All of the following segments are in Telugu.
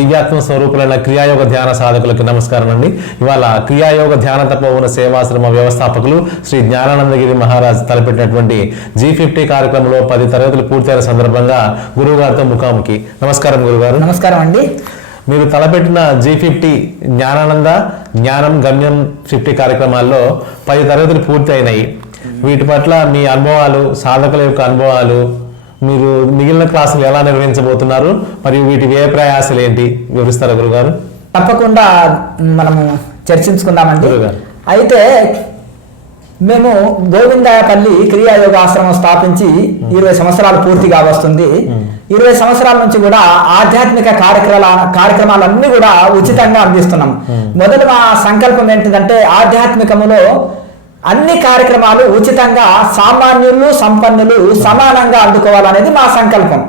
దివ్యాత్మ స్వరూపులైన క్రియాయోగ ధ్యాన సాధకులకి నమస్కారం అండి. ఇవాళ క్రియాయోగ ధ్యాన తపోవన సేవాశ్రమ వ్యవస్థాపకులు శ్రీ జ్ఞానానందగిరి మహారాజ్ తలపెట్టినటువంటి G50 కార్యక్రమంలో 10 తరగతులు పూర్తయిన సందర్భంగా గురువు గారితో ముఖాముఖి. నమస్కారం గురుగారు. నమస్కారం అండి. మీరు తలపెట్టిన G50 జ్ఞానానంద జ్ఞానం గమ్యం 50 కార్యక్రమాల్లో 10 తరగతులు పూర్తి అయినాయి. వీటి పట్ల మీ అనుభవాలు, సాధకుల యొక్క అనుభవాలు, మీరు మిగిలిన క్లాసులు ఎలా నిర్వహించబోతున్నారు, మరియు వీటి వ్యయ ప్రయాసాలు ఏంటి వివరిస్తారా గురుగారు? తప్పకుండా మనము చర్చించుకుందామండి. అయితే మేము గోవిందాయపల్లి క్రియాయోగ ఆశ్రమం స్థాపించి 20 సంవత్సరాలు పూర్తిగా వస్తుంది. 20 సంవత్సరాల నుంచి కూడా ఆధ్యాత్మిక కార్యక్రమాలన్నీ కూడా ఉచితంగా అందిస్తున్నాం. మొదలు మా సంకల్పం ఏంటిదంటే ఆధ్యాత్మికములో అన్ని కార్యక్రమాలు ఉచితంగా సామాన్యులు సంపన్నులు సమానంగా అందుకోవాలనేది మా సంకల్పం.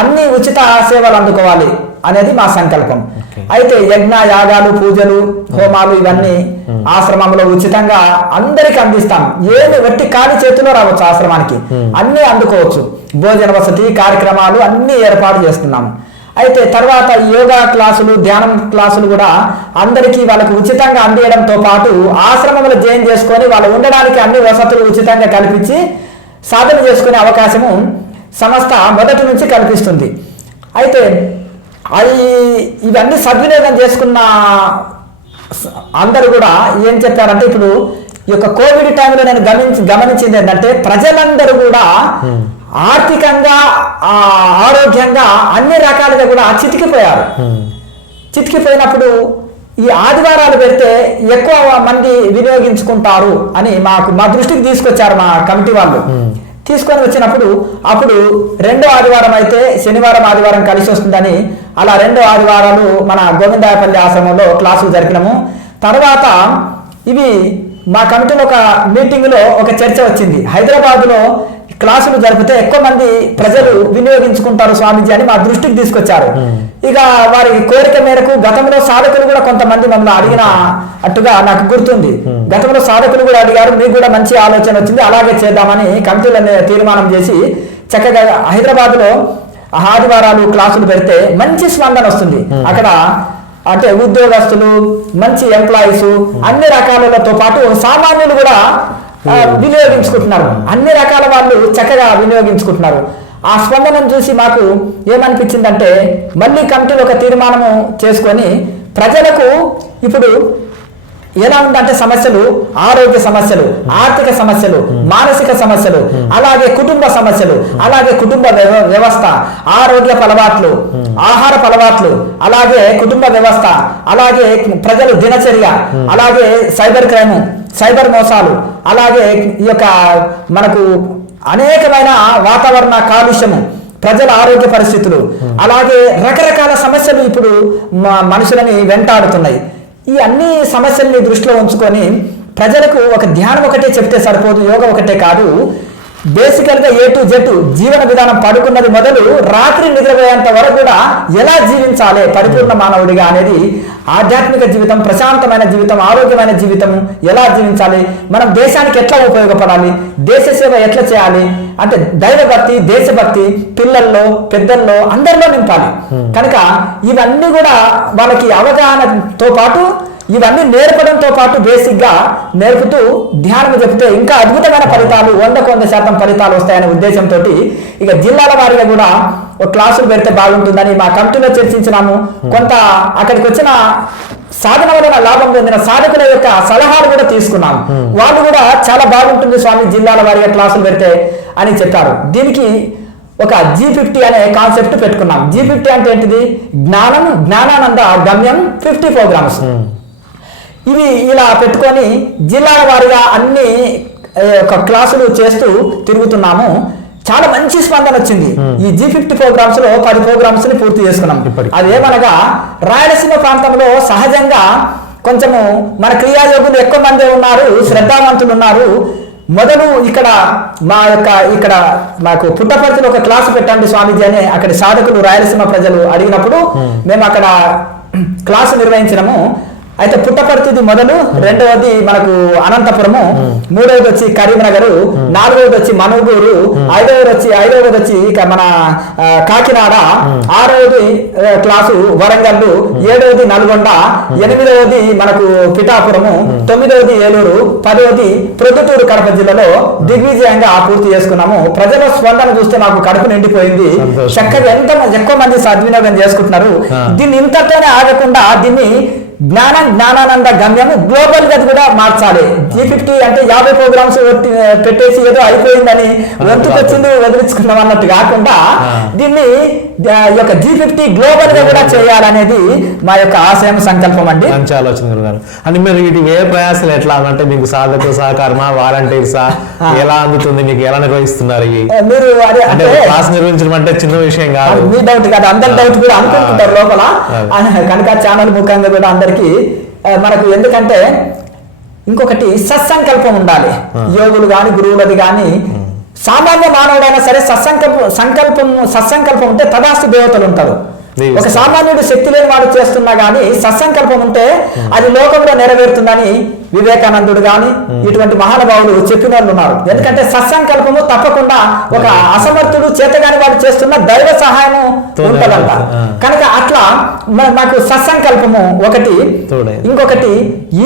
అన్ని ఉచిత సేవలు అందుకోవాలి అనేది మా సంకల్పం. అయితే యజ్ఞ యాగాలు పూజలు హోమాలు ఇవన్నీ ఆశ్రమంలో ఉచితంగా అందరికి అందిస్తాం. ఏమి వెట్టి ఖాళీ చేతిలో రావచ్చు, ఆశ్రమానికి అన్ని అందుకోవచ్చు. భోజన వసతి కార్యక్రమాలు అన్ని ఏర్పాటు చేస్తున్నాం. అయితే తర్వాత యోగా క్లాసులు ధ్యానం క్లాసులు కూడా అందరికీ వాళ్ళకు ఉచితంగా అందించడంతో పాటు ఆశ్రమంలో జాయిన్ చేసుకొని వాళ్ళు ఉండడానికి అన్ని వసతులు ఉచితంగా కల్పించి సాధన చేసుకునే అవకాశము సంస్థ మొదటి నుంచి కల్పిస్తుంది. అయితే ఇవన్నీ సద్వినియోగం చేసుకున్న అందరూ కూడా ఏం చెప్పారంటే, ఇప్పుడు ఈ యొక్క కోవిడ్ టైంలో నేను గమనించింది ఏంటంటే ప్రజలందరూ కూడా ఆర్థికంగా ఆరోగ్యంగా అన్ని రకాలుగా కూడా చితికిపోయారు. చితికిపోయినప్పుడు ఈ ఆదివారాలు పెడితే ఎక్కువ మంది వినియోగించుకుంటారు అని మా దృష్టికి తీసుకొచ్చారు మా కమిటీ వాళ్ళు. తీసుకొని వచ్చినప్పుడు అప్పుడు 2వ ఆదివారం అయితే శనివారం ఆదివారం కలిసి వస్తుందని అలా 2 ఆదివారాలు మన గోవిందాయపల్లి ఆశ్రమంలో క్లాసులు జరిపినాము. తర్వాత ఇవి మా కమిటీలో ఒక మీటింగ్లో ఒక చర్చ వచ్చింది. హైదరాబాద్లో క్లాసులు జరిపితే ఎక్కువ మంది ప్రజలు వినియోగించుకుంటారు స్వామీజీ అని మా దృష్టికి తీసుకొచ్చారు. ఇక వారి కోరిక మేరకు గతంలో సాధకులు కూడా కొంతమంది మమ్మల్ని అడిగిన అట్టుగా నాకు గుర్తుంది. గతంలో సాధకులు కూడా అడిగారు, మీకు కూడా మంచి ఆలోచన వచ్చింది, అలాగే చేద్దామని కమిటీలను తీర్మానం చేసి చక్కగా హైదరాబాద్లో ఆదివారాలు క్లాసులు పెడితే మంచి స్పందన వస్తుంది. అక్కడ అంటే ఉద్యోగస్తులు, మంచి ఎంప్లాయీస్, అన్ని రకాలతో పాటు సామాన్యులు కూడా వినియోగించుకుంటున్నారు. అన్ని రకాల వాళ్ళు చక్కగా వినియోగించుకుంటున్నారు. ఆ స్పందనను చూసి మాకు ఏమనిపించిందంటే మళ్ళీ కమిటీలో ఒక తీర్మానము చేసుకొని ప్రజలకు ఇప్పుడు ఎలా ఉందంటే సమస్యలు, ఆరోగ్య సమస్యలు, ఆర్థిక సమస్యలు, మానసిక సమస్యలు, అలాగే కుటుంబ సమస్యలు, అలాగే కుటుంబ వ్యవస్థ, ఆరోగ్య అలవాట్లు, ఆహార అలవాట్లు, అలాగే కుటుంబ వ్యవస్థ, అలాగే ప్రజలు దినచర్య, అలాగే సైబర్ క్రైమ్, సైబర్ మోసాలు, అలాగే ఈ యొక్క మనకు అనేకమైన వాతావరణ కాలుష్యము, ప్రజల ఆరోగ్య పరిస్థితులు, అలాగే రకరకాల సమస్యలు ఇప్పుడు మనుషులని వెంటాడుతున్నాయి. ఈ అన్ని సమస్యల్ని దృష్టిలో ఉంచుకొని ప్రజలకు ఒక ధ్యానం ఒకటే చెప్తే సరిపోదు, యోగా ఒకటే కాదు, బేసికల్గా A to Z జీవన విధానం పడుకున్నది మొదలు రాత్రి నిద్రపోయేంత వరకు కూడా ఎలా జీవించాలి పరిపూర్ణ మానవుడిగా అనేది, ఆధ్యాత్మిక జీవితం, ప్రశాంతమైన జీవితం, ఆరోగ్యమైన జీవితం ఎలా జీవించాలి, మనం దేశానికి ఎట్లా ఉపయోగపడాలి, దేశ సేవ ఎట్లా చేయాలి అంటే దైవభక్తి, దేశభక్తి పిల్లల్లో పెద్దల్లో అందరిలో నింపాలి. కనుక ఇవన్నీ కూడా వాళ్ళకి అవగాహనతో పాటు ఇవన్నీ నేర్పడంతో పాటు బేసిక్గా నేర్పుతూ ధ్యానం చెప్తే ఇంకా అద్భుతమైన ఫలితాలు 100% ఫలితాలు వస్తాయనే ఉద్దేశంతో ఇక జిల్లాల వారీగా కూడా ఒక క్లాసులు పెడితే బాగుంటుందని మా కమిటీలో చర్చించినాము. కొంత అక్కడికి వచ్చిన సాధన వలన లాభం పొందిన సాధకుల యొక్క సలహాలు కూడా తీసుకున్నాము. వాళ్ళు కూడా చాలా బాగుంటుంది స్వామి జిల్లాల వారీగా క్లాసులు పెడితే అని చెప్పారు. దీనికి ఒక G50 అనే కాన్సెప్ట్ పెట్టుకున్నాం. G50 అంటే ఏంటిది? జ్ఞానం జ్ఞానానంద గమ్యం 50 ప్రోగ్రామ్స్. ఇవి ఇలా పెట్టుకొని జిల్లాల వారీగా అన్ని క్లాసులు చేస్తూ తిరుగుతున్నాము. చాలా మంచి స్పందన వచ్చింది. ఈ G50 ప్రోగ్రామ్స్ లో 10 ప్రోగ్రామ్స్ ని పూర్తి చేసుకున్నాం. అదేమనగా రాయలసీమ ప్రాంతంలో సహజంగా కొంచెము మన క్రియాయోగులు ఎక్కువ మంది ఉన్నారు, శ్రద్ధావంతులు ఉన్నారు, మొదలు ఇక్కడ ఇక్కడ మాకు పుట్టపర్తిలో ఒక క్లాసు పెట్టండి స్వామీజీ అని అక్కడి సాధకులు రాయలసీమ ప్రజలు అడిగినప్పుడు మేము అక్కడ క్లాసు నిర్వహించినాము. అయితే పుట్టపర్తిది మొదలు, రెండవది మనకు అనంతపురము, మూడవది వచ్చి కరీంనగర్, నాలుగవది వచ్చి మనుగూరు, ఐదవది వచ్చి ఇక మన కాకినాడ, ఆరవది క్లాసు వరంగల్, ఏడవది నల్గొండ, ఎనిమిదవది మనకు పిఠాపురము, తొమ్మిదవది ఏలూరు, 10వది ప్రొద్దుటూరు కడప జిల్లాలో దిగ్విజయంగా పూర్తి చేసుకున్నాము. ప్రజల స్పందన చూస్తే మాకు కడుపు నిండిపోయింది. చక్కగా ఎక్కువ మంది సద్వినియోగం చేసుకుంటున్నారు. దీన్ని ఇంతతోనే ఆగకుండా దీన్ని జ్ఞానానంద గమ్యము గ్లోబల్ గా కూడా మార్చాలి. G50 అంటే 50 ప్రోగ్రామ్స్ పెట్టేసి ఏదో అయిపోయిందని వంతుకొచ్చింది వదిలించుకున్నాం అన్నట్టు కాకుండా దీన్ని యొక్క G50 గ్లోబల్ గా కూడా చేయాలనేది మా యొక్క ఆశయం, సంకల్పం అండి. మంచి ఆలోచన గారు. అంటే మీరు వీటి ఏ ప్రయాసాలు ఎట్లా అంటే మీకు సాధక సహకారమా, వాలంటీర్సా, ఎలా అందుతుంది, మీకు ఎలా నిర్వహిస్తున్నారు? మీరు అంటే క్లాస్ నిర్వహించడం అంటే చిన్న విషయం కాదు. మీ డౌట్ కాదు, అందరి డౌట్ కూడా అనుకుంటుంటారు లోపల. కనుక ఛానల్ ముఖంగా కూడా అందరికి మనకు, ఎందుకంటే ఇంకొకటి సత్సంకల్పం ఉండాలి. యోగులు గాని గురువులది గాని సామాన్య మానవుడైనా సరే సత్సంకల్పం ఉంటే తదాస్తు దేవతలు ఉంటారు. ఒక సామాన్యుడు శక్తి లేని వాడు చేస్తున్నా గానీ సత్సంకల్పం ఉంటే అది లోకంలో నెరవేరుతుందని వివేకానందుడు గాని ఇటువంటి మహానుభావులు చెప్పిన వాళ్ళు ఉన్నారు. ఎందుకంటే సత్సంకల్పము తప్పకుండా ఒక అసమర్థుడు చేతగాని వాడు చేస్తున్న దైవ సహాయము ఉంటుందంట. కనుక అట్లా మాకు సత్సంకల్పము ఒకటి, ఇంకొకటి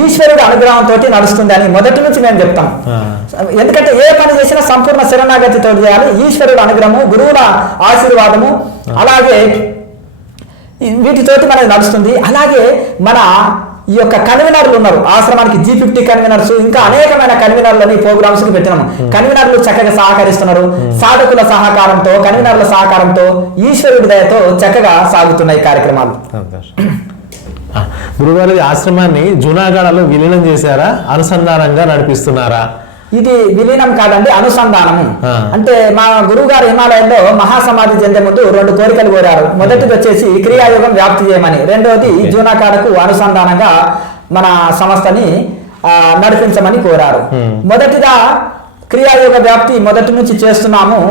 ఈశ్వరుడు అనుగ్రహంతో నడుస్తుంది అని మొదటి నుంచి మేము చెప్తాం. ఎందుకంటే ఏ పని చేసినా సంపూర్ణ శరణాగతితో చేయాలి. ఈశ్వరుడు అనుగ్రహము, గురువుల ఆశీర్వాదము, అలాగే వీటితోటి మనకి నడుస్తుంది. అలాగే మన ఈ యొక్క కన్వీనర్లు ఉన్నారు ఆశ్రమానికి, G50 కన్వీనర్స్, ఇంకా అనేకమైన కన్వీనర్లని ప్రోగ్రామ్స్ కి పెట్టినాము. కన్వీనర్లు చక్కగా సహకరిస్తున్నారు. సాధకుల సహకారంతో, కన్వీనర్ల సహకారంతో, ఈశ్వరుడి దయతో చక్కగా సాగుతున్నాయి కార్యక్రమాలు. గురుగారి ఆశ్రమాన్ని జూనాగఢలో విలీనం చేశారా, అనుసంధానంగా నడిపిస్తున్నారా? ఇది విలీనం కాదండి, అనుసంధానము. అంటే మా గురువు గారు హిమాలయంలో మహాసమాధి చెందే ముందు 2 కోరికలు కోరారు. మొదటిది వచ్చేసి క్రియాయోగం వ్యాప్తి చేయమని, రెండవది జూనాగఢకు అనుసంధానంగా మన సంస్థని నడిపించమని కోరారు. మొదటిగా క్రియాయోగ వ్యాప్తి మొదటి నుంచి చేస్తున్నాము.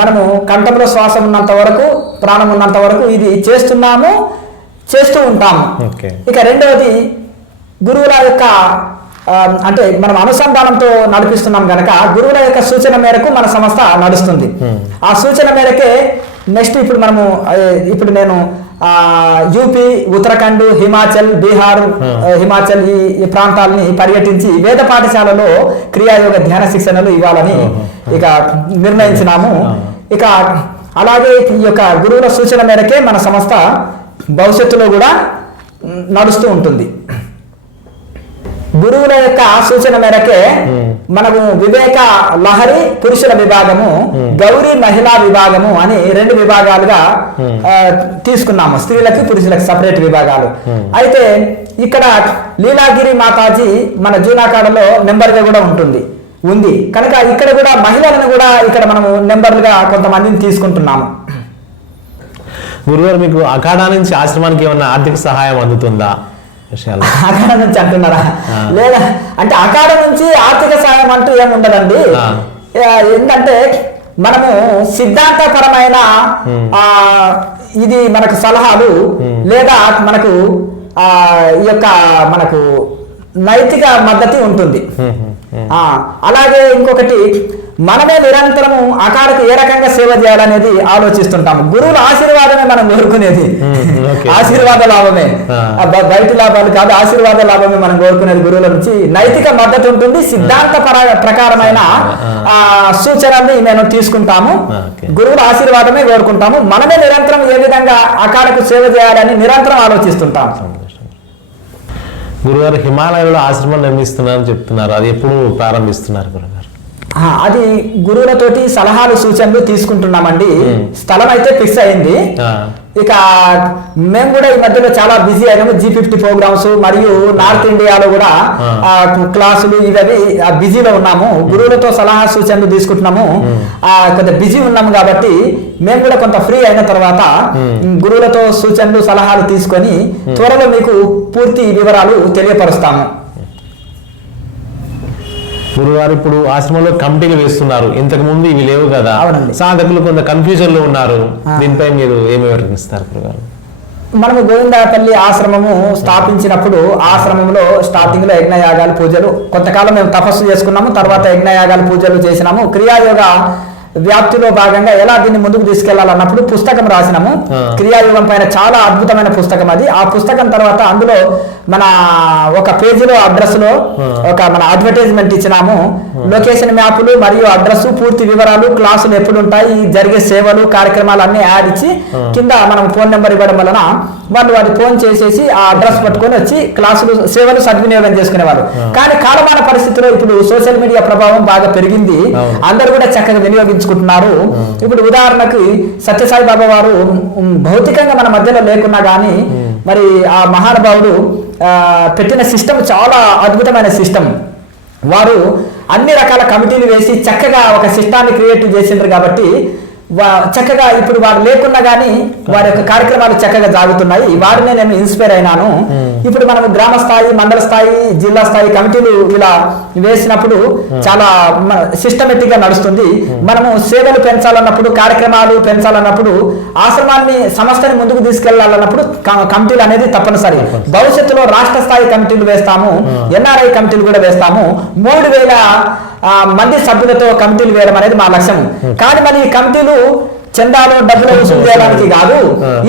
మనము కంఠంలో శ్వాస ఉన్నంత వరకు, ప్రాణం ఉన్నంత వరకు ఇది చేస్తూ ఉంటాము. ఇక రెండవది గురువుల యొక్క అంటే మనం అనుసంధానంతో నడిపిస్తున్నాం కనుక గురువుల యొక్క సూచన మేరకు మన సంస్థ నడుస్తుంది. ఆ సూచన మేరకే నెక్స్ట్ ఇప్పుడు నేను యూపీ, ఉత్తరాఖండ్, హిమాచల్, బీహార్, హిమాచల్ ఈ ప్రాంతాలని పర్యటించి వేద పాఠశాలలో క్రియాయోగ ధ్యాన శిక్షణలు ఇవ్వాలని ఇక నిర్ణయించినాము. ఇక అలాగే ఈ యొక్క గురువుల సూచన మేరకే మన సంస్థ భవిష్యత్తులో కూడా నడుస్తూ ఉంటుంది. గురువుల యొక్క సూచన మేరకే మనము వివేక లహరి పురుషుల విభాగము, గౌరీ మహిళా విభాగము అని 2 విభాగాలుగా తీసుకున్నాము. స్త్రీలకి పురుషులకి సపరేట్ విభాగాలు. అయితే ఇక్కడ లీలాగిరి మాతాజీ మన జూనాగఢలో నెంబర్గా కూడా ఉంది కనుక ఇక్కడ కూడా మహిళలను కూడా ఇక్కడ మనము నెంబర్లుగా కొంతమందిని తీసుకుంటున్నాము. గురుగారు, మీకు అఖాడా నుంచి ఆశ్రమానికి ఏమన్నా ఆర్థిక సహాయం అందుతుందా? అఖాడా నుంచి అంటున్నారా? లేదా అంటే అఖాడా నుంచి ఆర్థిక సహాయం అంటూ ఏముండదండి. ఎందుకంటే మనము సిద్ధాంతపరమైన ఇది మనకు సలహాలు లేదా మనకు ఈ యొక్క మనకు నైతిక మద్దతు ఉంటుంది. అలాగే ఇంకొకటి మనమే నిరంతరము అఖాడకు ఏ రకంగా సేవ చేయాలనేది ఆలోచిస్తుంటాము. గురువుల ఆశీర్వాదమే మనం కోరుకునేది, ఆశీర్వాద లాభమే, బయట లాభాలు కాదు, ఆశీర్వాద లాభమే మనం కోరుకునేది. గురువుల నుంచి నైతిక మద్దతు ఉంటుంది, సిద్ధాంత ప్రకారమైన సూచనల్ని మేము తీసుకుంటాము, గురువుల ఆశీర్వాదమే కోరుకుంటాము. మనమే నిరంతరం ఏ విధంగా అఖాడకు సేవ చేయాలని నిరంతరం ఆలోచిస్తుంటాము. గురుగారు, హిమాలయంలో ఆశ్రమం నిర్మిస్తున్నారని చెప్తున్నారు, అది ఎప్పుడు ప్రారంభిస్తున్నారు గురుగారు? అది గురువులతోటి సలహాలు సూచనలు తీసుకుంటున్నామండి. స్థలం అయితే ఫిక్స్ అయింది. ఇక మేము కూడా ఈ మధ్యలో చాలా బిజీ అయినాము. G50 ప్రోగ్రామ్స్ మరియు నార్త్ ఇండియాలో కూడా క్లాసులు ఇవి బిజీలో ఉన్నాము. గురువులతో సలహా సూచనలు తీసుకుంటున్నాము. కొంత బిజీ ఉన్నాము కాబట్టి మేము కూడా కొంత ఫ్రీ అయిన తర్వాత గురువులతో సూచనలు సలహాలు తీసుకొని త్వరలో మీకు పూర్తి వివరాలు తెలియపరుస్తాము. గురుగారు ఇప్పుడు ఆశ్రమంలో కమిటీలు వేస్తున్నారు, ఇంతకు ముందు ఇవి లేవు కదా. అవునండి. సాధకులు కొంత కన్ఫ్యూజన్ లో ఉన్నారు. దీనిపై మీరు ఏమి వివరిస్తారు గురుగారు? మనము గోవిందపల్లి ఆశ్రమము స్థాపించినప్పుడు ఆశ్రమంలో స్టార్టింగ్ లో యజ్ఞయాగాలు పూజలు, కొంతకాలం మేము తపస్సు చేసుకున్నాము, తర్వాత యజ్ఞయాగాలు పూజలు చేసినాము. క్రియాయోగ వ్యాప్తిలో భాగంగా ఎలా దీన్ని ముందుకు తీసుకెళ్లాలన్నప్పుడు పుస్తకం రాసినాము. క్రియాయోగం పైన చాలా అద్భుతమైన పుస్తకం అది. ఆ పుస్తకం తర్వాత అందులో మన ఒక పేజీలో అడ్రస్ లో ఒక మన అడ్వర్టైజ్మెంట్ ఇచ్చినాము. లొకేషన్ మ్యాప్లు మరియు అడ్రస్, పూర్తి వివరాలు, క్లాసులు ఎప్పుడు ఉంటాయి, జరిగే సేవలు, కార్యక్రమాలు అన్ని యాడ్ ఇచ్చి కింద మనం ఫోన్ నెంబర్ ఇవ్వడం వలన వాళ్ళు అది ఫోన్ చేసేసి ఆ అడ్రస్ పట్టుకొని వచ్చి క్లాసులు, సేవలు సద్వినియోగం చేసుకునేవాళ్ళు. కానీ కాలమాన పరిస్థితిలో ఇప్పుడు సోషల్ మీడియా ప్రభావం బాగా పెరిగింది, అందరూ కూడా చక్కగా వినియోగించుకుంటున్నారు. ఇప్పుడు ఉదాహరణకి సత్యసాయి బాబా వారు భౌతికంగా మన మధ్యలో లేకున్నా కానీ మరి ఆ మహానుభావుడు పెట్టిన సిస్టమ్ చాలా అద్భుతమైన సిస్టమ్. వారు అన్ని రకాల కమిటీలు వేసి చక్కగా ఒక సిస్టాన్ని క్రియేట్ చేసిండ్రు కాబట్టి చక్కగా ఇప్పుడు వారు లేకున్నా కానీ వారి యొక్క కార్యక్రమాలు చక్కగా సాగుతున్నాయి. వారినే నేను ఇన్స్పైర్ అయినాను. ఇప్పుడు మనం గ్రామ స్థాయి, మండల స్థాయి, జిల్లా స్థాయి కమిటీలు ఇలా వేసినప్పుడు చాలా సిస్టమేటిక్ గా నడుస్తుంది. మనము సేవలు పెంచాలన్నప్పుడు, కార్యక్రమాలు పెంచాలన్నప్పుడు, ఆశ్రమాన్ని, సంస్థని ముందుకు తీసుకెళ్లాలన్నప్పుడు కమిటీలు అనేది తప్పనిసరి. భవిష్యత్తులో రాష్ట్ర స్థాయి కమిటీలు వేస్తాము, ఎన్ఆర్ఐ కమిటీలు కూడా వేస్తాము. 3000 మంది సభ్యులతో కమిటీలు వేయడం అనేది మా లక్ష్యం. కానీ మరి ఈ కమిటీలు చందాలు, డబ్బులు వసూలు చేయడానికి కాదు,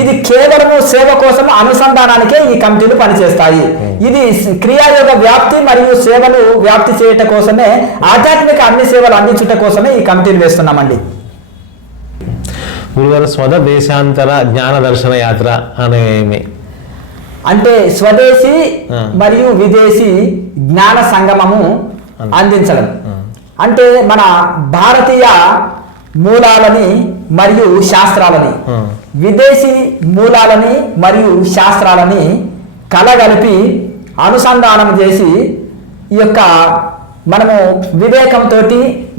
ఇది కేవలము సేవ కోసం, అనుసంధానానికే ఈ కమిటీలు పనిచేస్తాయి. ఇది క్రియాయోగ వ్యాప్తి మరియు సేవలు వ్యాప్తి చేయటం కోసమే, ఆధ్యాత్మిక అన్ని సేవలు అందించుట కోసమే ఈ కమిటీలు వేస్తున్నామండి. గురుగారు, స్వదేశాంతర జ్ఞాన దర్శన యాత్ర అనేమి అంటే స్వదేశీ మరియు విదేశీ జ్ఞాన సంగమము అందించడం. అంటే మన భారతీయ మూలాలని మరియు శాస్త్రాలని, విదేశీ మూలాలని మరియు శాస్త్రాలని కలగలిపి అనుసంధానం చేసి ఈ యొక్క మనము వివేకంతో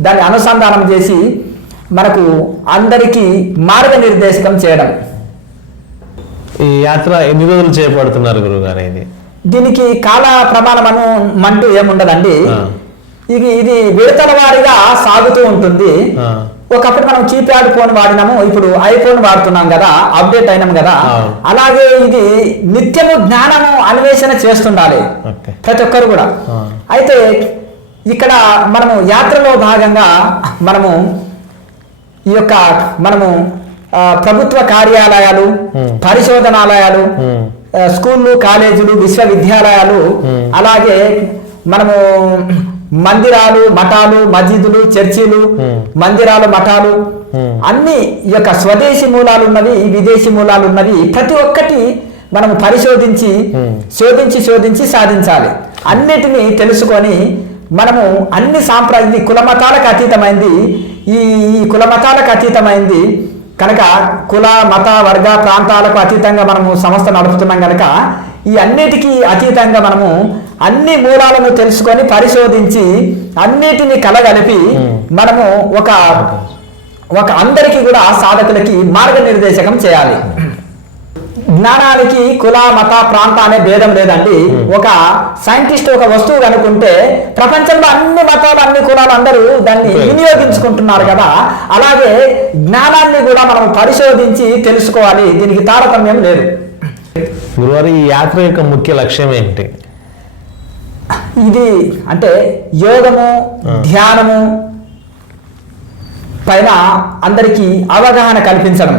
దాన్ని అనుసంధానం చేసి మనకు అందరికీ మార్గనిర్దేశకం చేయడం. ఈ యాత్ర ఎన్ని రోజులు చేపడుతున్నారు గురుగారు? ఇది దీనికి కాల ప్రమాణం అంటూ ఏముండదండి. ఇది విడతల వారీగా సాగుతూ ఉంటుంది. ఒకప్పుడు మనం కీప్యాడ్ ఫోన్ వాడినాము, ఇప్పుడు ఐఫోన్ వాడుతున్నాం కదా, అప్డేట్ అయినాం కదా. అలాగే ఇది నిత్యము జ్ఞానము అన్వేషణ చేస్తుండాలి ప్రతి ఒక్కరు కూడా. అయితే ఇక్కడ మనము యాత్రలో భాగంగా మనము ఈ యొక్క ప్రభుత్వ కార్యాలయాలు, పరిశోధనాలయాలు, స్కూళ్ళు, కాలేజీలు, విశ్వవిద్యాలయాలు, అలాగే మనము మందిరాలు, మఠాలు, మసీదులు, చర్చిలు, మందిరాలు, మఠాలు అన్ని ఈ యొక్క స్వదేశీ మూలాలు ఉన్నవి, విదేశీ మూలాలు ఉన్నవి. ప్రతి ఒక్కటి మనము పరిశోధించి శోధించి సాధించాలి. అన్నిటినీ తెలుసుకొని మనము అన్ని సాంప్రదాయ కులమతాలకు అతీతమైంది. ఈ కులమతాలకు అతీతమైంది కనుక కుల, మత, వర్గ, ప్రాంతాలకు అతీతంగా మనము సంస్థ నడుపుతున్నాం కనుక ఈ అన్నిటికీ అతీతంగా మనము అన్ని మూలాలను తెలుసుకొని పరిశోధించి అన్నిటిని కలగలిపి మనము ఒక అందరికీ కూడా సాధకులకి మార్గనిర్దేశకం చేయాలి. జ్ఞానానికి కుల, మత, ప్రాంత అనే భేదం లేదండి. ఒక సైంటిస్ట్ ఒక వస్తువు కనుక్కుంటే ప్రపంచంలో అన్ని మతాలు, అన్ని కులాలు అందరూ దాన్ని వినియోగించుకుంటున్నారు కదా. అలాగే జ్ఞానాన్ని కూడా మనం పరిశోధించి తెలుసుకోవాలి. దీనికి తారతమ్యం లేదు. గురువారు, ఈ యాత్ర యొక్క ముఖ్య లక్ష్యం ఏంటి? ఇది అంటే యోగము, ధ్యానము పైన అందరికీ అవగాహన కల్పించడం,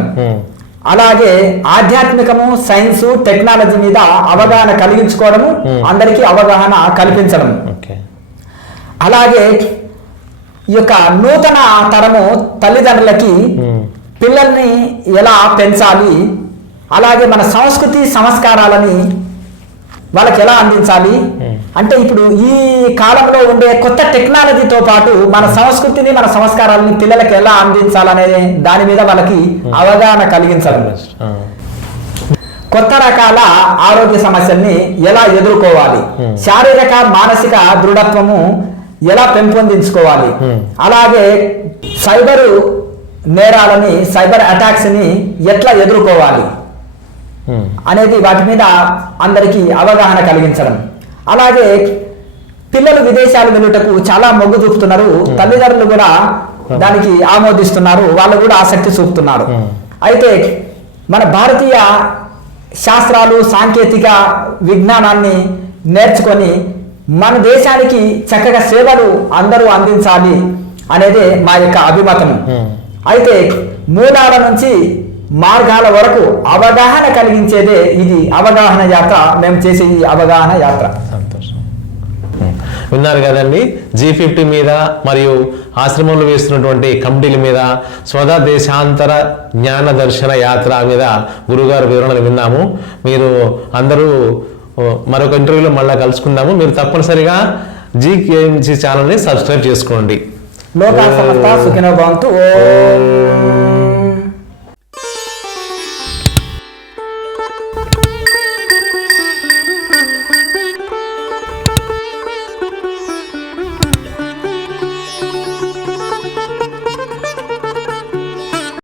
అలాగే ఆధ్యాత్మికము, సైన్స్, టెక్నాలజీ మీద అవగాహన కలిగించుకోవడము, అందరికీ అవగాహన కల్పించడం. అలాగే ఈ యొక్క నూతన తరము తల్లిదండ్రులకి పిల్లల్ని ఎలా పెంచాలి, అలాగే మన సంస్కృతి సంస్కారాలని వాళ్ళకి ఎలా అందించాలి, అంటే ఇప్పుడు ఈ కాలంలో ఉండే కొత్త టెక్నాలజీతో పాటు మన సంస్కృతిని, మన సంస్కారాలని పిల్లలకి ఎలా అందించాలనే దాని మీద వాళ్ళకి అవగాహన కలిగించాలి. కొత్త రకాల ఆరోగ్య సమస్యల్ని ఎలా ఎదుర్కోవాలి, శారీరక, మానసిక దృఢత్వము ఎలా పెంపొందించుకోవాలి, అలాగే సైబరు నేరాలని, సైబర్ అటాక్స్ ని ఎట్లా ఎదుర్కోవాలి అనేది వాటి మీద అందరికీ అవగాహన కలిగించడం. అలాగే పిల్లలు విదేశాలు వెళ్ళుటకు చాలా మొగ్గు చూపుతున్నారు. తల్లిదండ్రులు కూడా దానికి ఆమోదిస్తున్నారు, వాళ్ళు కూడా ఆసక్తి చూపుతున్నారు. అయితే మన భారతీయ శాస్త్రాలు సాంకేతిక విజ్ఞానాన్ని నేర్చుకొని మన దేశానికి చక్కగా సేవలు అందరూ అందించాలి అనేది మా యొక్క అభిమతం. అయితే మూలాల నుంచి మార్గాల వరకు అవగాహన కలిగించేదే ఇది అవగాహన యాత్ర. మేము చేసే ఈ అవగాహన యాత్ర. సంతోషం. విన్నారు కదండి, G50 మీద మరియు ఆశ్రమంలో వేస్తున్నటువంటి కమిటీల మీద, స్వదా దేశాంతర జ్ఞాన దర్శన యాత్ర మీద గురుగారు వివరణలు విన్నాము. మీరు అందరూ మరొక ఇంటర్వ్యూలో మళ్ళీ కలుసుకుందాము. మీరు తప్పనిసరిగా GKMC ఛానల్ని సబ్స్క్రైబ్ చేసుకోండి. లోకా సమస్త సుఖినో భవంతు. ఓం